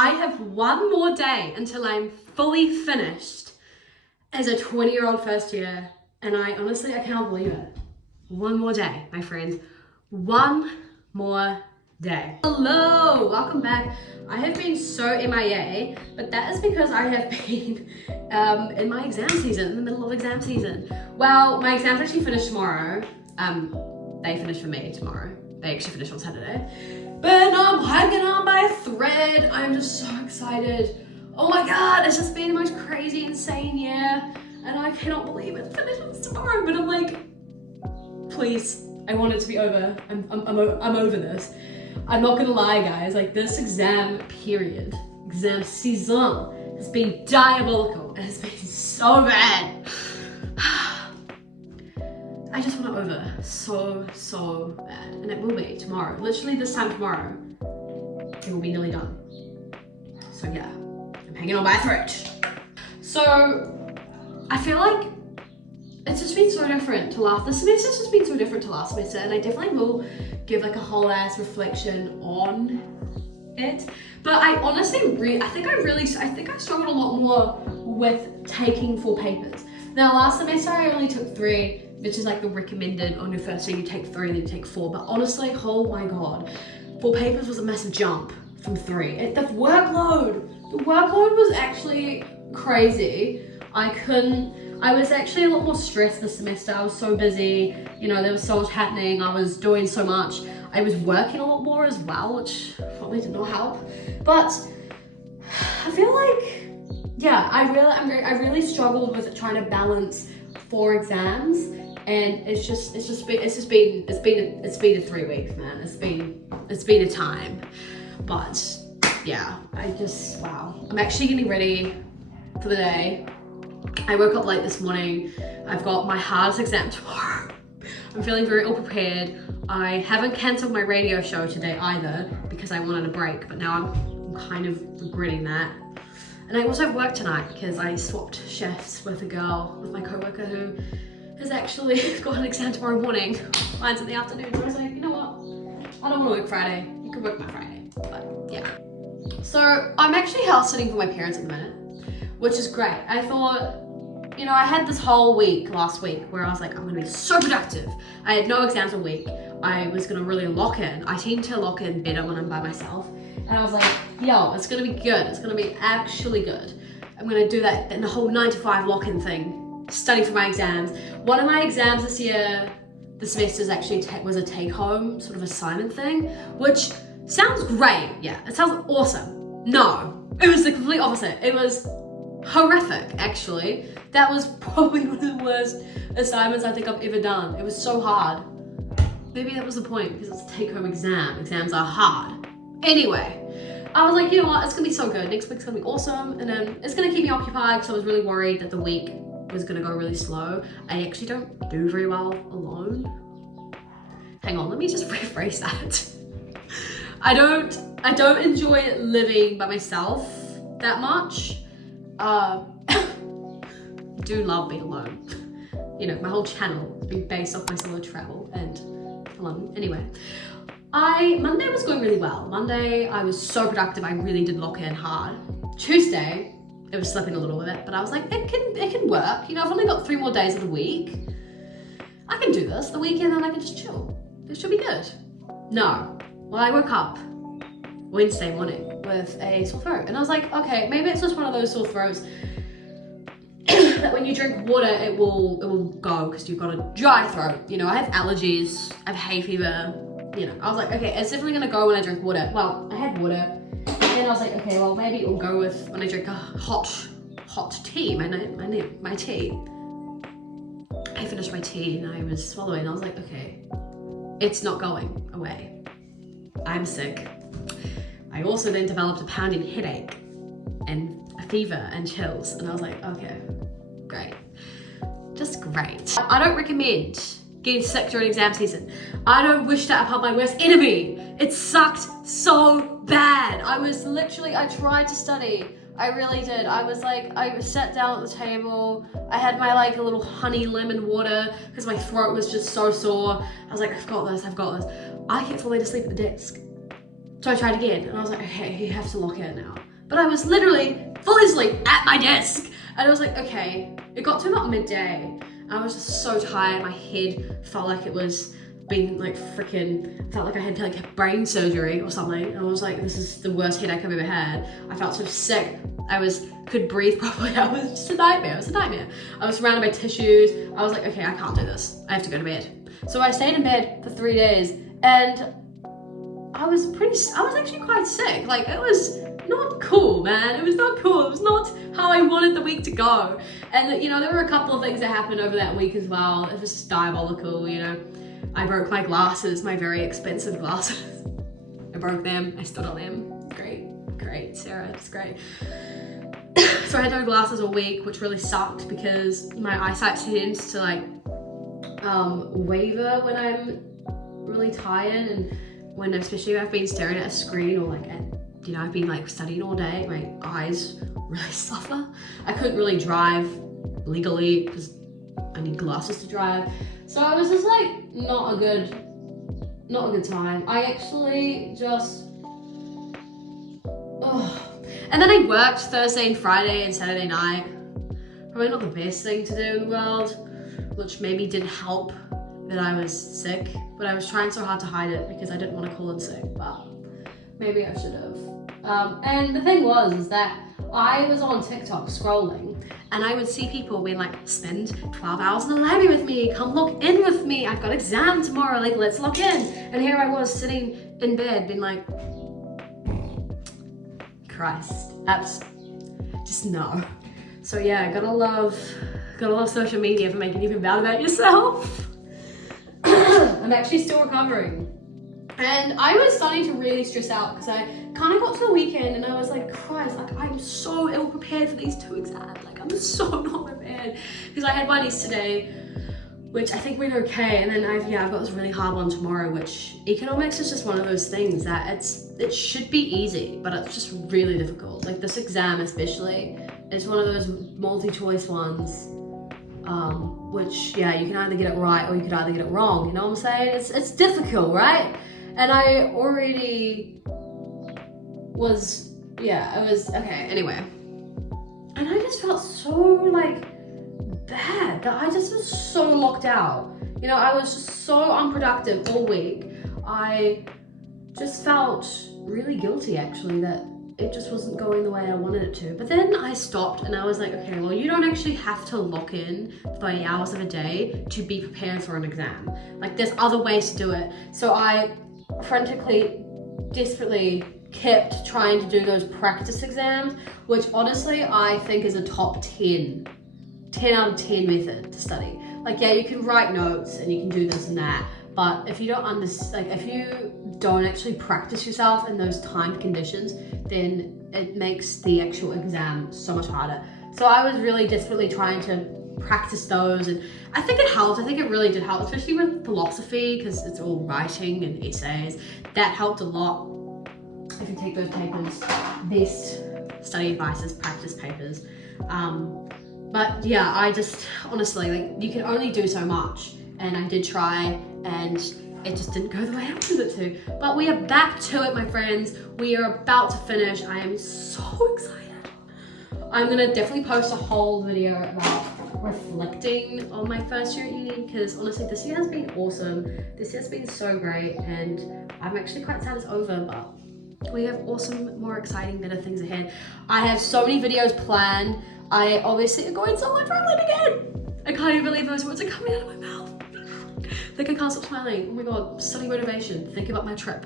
I have one more day until I'm fully finished as a 20-year-old first year, and I cannot believe it. One more day, my friends. One more day. Hello, welcome back. I have been so MIA, but that is because I have been in my exam season, in the middle of exam season. Well, my exams actually finish tomorrow. They finish for me tomorrow. They actually finish on Saturday. But no, I'm hanging on by a thread. I'm just so excited. Oh my God, it's just been the most crazy, insane year. And I cannot believe it finishes tomorrow. But I'm like, please, I want it to be over. I'm over this. I'm not gonna lie, guys. Like, this exam period, exam season has been diabolical. It has been so bad. I just want it over so bad. And it will be tomorrow. Literally this time tomorrow, it will be nearly done. So yeah, I'm hanging on by a thread. So I feel like it's just been so different to last. This semester's just been so different to last semester, and I definitely will give like a whole ass reflection on it. But I honestly I think I struggled a lot more with taking 4 papers. Now last semester I only took 3, which is like the recommended. On your first year you take 3, then you take 4. But honestly, oh my God, 4 papers was a massive jump from 3. The workload was actually crazy. I was actually a lot more stressed this semester. I was so busy, you know, there was so much happening. I was doing so much. I was working a lot more as well, which probably did not help. But I feel like, yeah, I really struggled with trying to balance 4 exams, and it's been a 3 weeks, man. It's been a time. But yeah, wow. I'm actually getting ready for the day. I woke up late this morning. I've got my hardest exam tomorrow. I'm feeling very ill prepared. I haven't cancelled my radio show today either because I wanted a break, but now I'm kind of regretting that. And I also have work tonight because I swapped shifts with my coworker who has actually got an exam tomorrow morning. Mine's in the afternoon, so I was like, you know what? I don't want to work Friday. You can work my Friday, but yeah. So I'm actually house sitting for my parents at the minute, which is great. I thought, you know, I had this whole week last week where I was like, I'm gonna be so productive. I had no exams a week. I was gonna really lock in. I tend to lock in better when I'm by myself. And I was like, yo, it's gonna be good. It's gonna be actually good. I'm gonna do that in the whole 9 to 5 lock-in thing, study for my exams. One of my exams this year, the semester's actually was a take-home sort of assignment thing, which sounds great. Yeah, it sounds awesome. No, it was the complete opposite. It was horrific, actually. That was probably one of the worst assignments I think I've ever done. It was so hard. Maybe that was the point, because it's a take-home exam. Exams are hard. Anyway, I was like, you know what, it's gonna be so good. Next week's gonna be awesome, and then it's gonna keep me occupied, because I was really worried that the week was gonna go really slow. I actually don't do very well alone. Hang on, let me just rephrase that. I don't enjoy living by myself that much. Do love being alone. You know, my whole channel has been based off my solo travel and London. Anyway, Monday was going really well. Monday, I was so productive. I really did lock in hard. Tuesday, it was slipping a little bit, but I was like, it can work. You know, I've only got 3 more days of the week. I can do this. The weekend, and I can just chill. This should be good. No. Well, I woke up Wednesday morning with a sore throat, and I was like, okay, maybe it's just one of those sore throats that when you drink water, it will go because you've got a dry throat. You know, I have allergies, I have hay fever. You know, I was like, okay, it's definitely gonna go when I drink water. Well, I had water, and then I was like, okay, well, maybe it will go with when I drink a hot tea, my tea. I finished my tea and I was swallowing. I was like, okay, it's not going away. I'm sick. I also then developed a pounding headache and a fever and chills, and I was like, okay, great. Just great. I don't recommend getting sick during exam season. I don't wish that upon my worst enemy. It sucked so bad. I tried to study. I really did. I sat down at the table. I had my like a little honey lemon water because my throat was just so sore. I was like, I've got this. I kept falling asleep at the desk. So I tried again and I was like, okay, you have to lock in now. But I was literally fully asleep at my desk. And I was like, okay, it got to about midday. I was just so tired. My head felt like it was being like freaking, felt like I had like brain surgery or something. And I was like, this is the worst headache I've ever had. I felt so sick. Could breathe properly. I was just a nightmare. It was a nightmare. I was surrounded by tissues. I was like, okay, I can't do this. I have to go to bed. So I stayed in bed for 3 days and I was actually quite sick. Like, it was not cool, man. It was not cool. It was not how I wanted the week to go. And you know, there were a couple of things that happened over that week as well. It was just diabolical, you know. I broke my glasses, my very expensive glasses. I broke them, I stood on them. Great, Sarah, it's great. So I had no glasses all week, which really sucked because my eyesight tends to like waver when I'm really tired, and when especially if I've been staring at a screen or like I've been like studying all day, my eyes really suffer. I couldn't really drive legally because I need glasses to drive. So it was just like not a good time. I actually just, and then I worked Thursday and Friday and Saturday night. Probably not the best thing to do in the world, which maybe didn't help that I was sick, but I was trying so hard to hide it because I didn't want to call in sick, but maybe I should have. And the thing is that I was on TikTok scrolling and I would see people being like, spend 12 hours in the library with me, come log in with me, I've got exam tomorrow, like let's log in. And here I was sitting in bed being like, Christ, just no. So yeah, gotta love social media for making you feel bad about yourself. I'm actually still recovering. And I was starting to really stress out because I kind of got to the weekend and I was like, Christ, like I'm so ill prepared for these 2 exams. Like I'm so not prepared because I had one yesterday, which I think went okay. And then I've got this really hard one tomorrow, which economics is just one of those things that it should be easy, but it's just really difficult. Like this exam especially is one of those multi-choice ones. Which you can either get it right or you could either get it wrong, you know what I'm saying? It's difficult, right? And I already was, okay, anyway. And I just felt so like bad that I just was so locked out. You know, I was just so unproductive all week. I just felt really guilty actually that it just wasn't going the way I wanted it to. But then I stopped and I was like, okay, well, you don't actually have to lock in 30 hours of a day to be prepared for an exam. Like there's other ways to do it. So I frantically, desperately kept trying to do those practice exams, which honestly I think is a top 10 out of 10 method to study. Like, yeah, you can write notes and you can do this and that, but if you don't if you don't actually practice yourself in those timed conditions, then it makes the actual exam so much harder. So I was really desperately trying to practice those, and I think it helped. I think it really did help, especially with philosophy, because it's all writing and essays. That helped a lot. If you take those papers, best study advice is practice papers. But yeah, I just honestly, like, you can only do so much, and I did try, and it just didn't go the way I wanted it to. But we are back to it, my friends. We are about to finish. I am so excited. I'm gonna definitely post a whole video about reflecting on my first year at uni, because honestly, this year has been awesome. This year's been so great, and I'm actually quite sad it's over, but we have awesome, more exciting, better things ahead. I have so many videos planned. I obviously am going solo traveling again. I can't even believe those words are coming out of my mouth. Like, I can't stop smiling. Oh my God, study motivation. Think about my trip.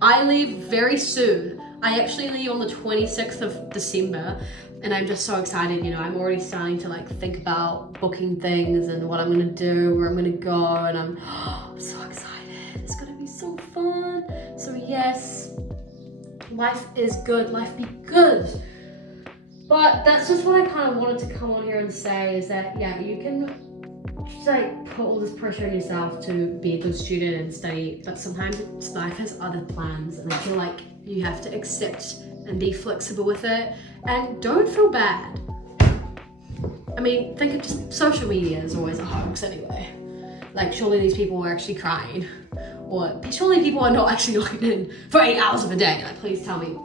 I leave very soon. I actually leave on the 26th of December, and I'm just so excited. You know, I'm already starting to like think about booking things and what I'm gonna do, where I'm gonna go, and I'm so excited. It's gonna be so fun. So yes, life is good. Life be good. But that's just what I kind of wanted to come on here and say, is that, yeah, you can just like put all this pressure on yourself to be a good student and study, but sometimes life has other plans, and I feel like you have to accept and be flexible with it, and don't feel bad. I mean, think of just social media is always a hoax anyway. Like, surely these people were actually crying, or surely people are not actually locking in for 8 hours of a day. Like, please tell me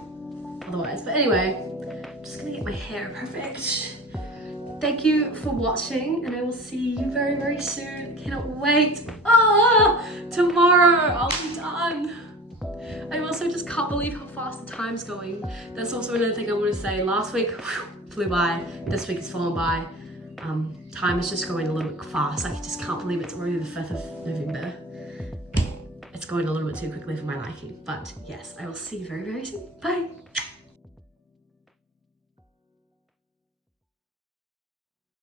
otherwise. But anyway, I'm just gonna get my hair perfect. Thank you for watching, and I will see you very, very soon. I cannot wait. Tomorrow I'll be done. I also just can't believe how fast the time's going. That's also another thing I want to say. Last week flew by, this week is flown by. Time is just going a little bit fast. I just can't believe it's already the 5th of November. It's going a little bit too quickly for my liking. But yes, I will see you very, very soon. Bye.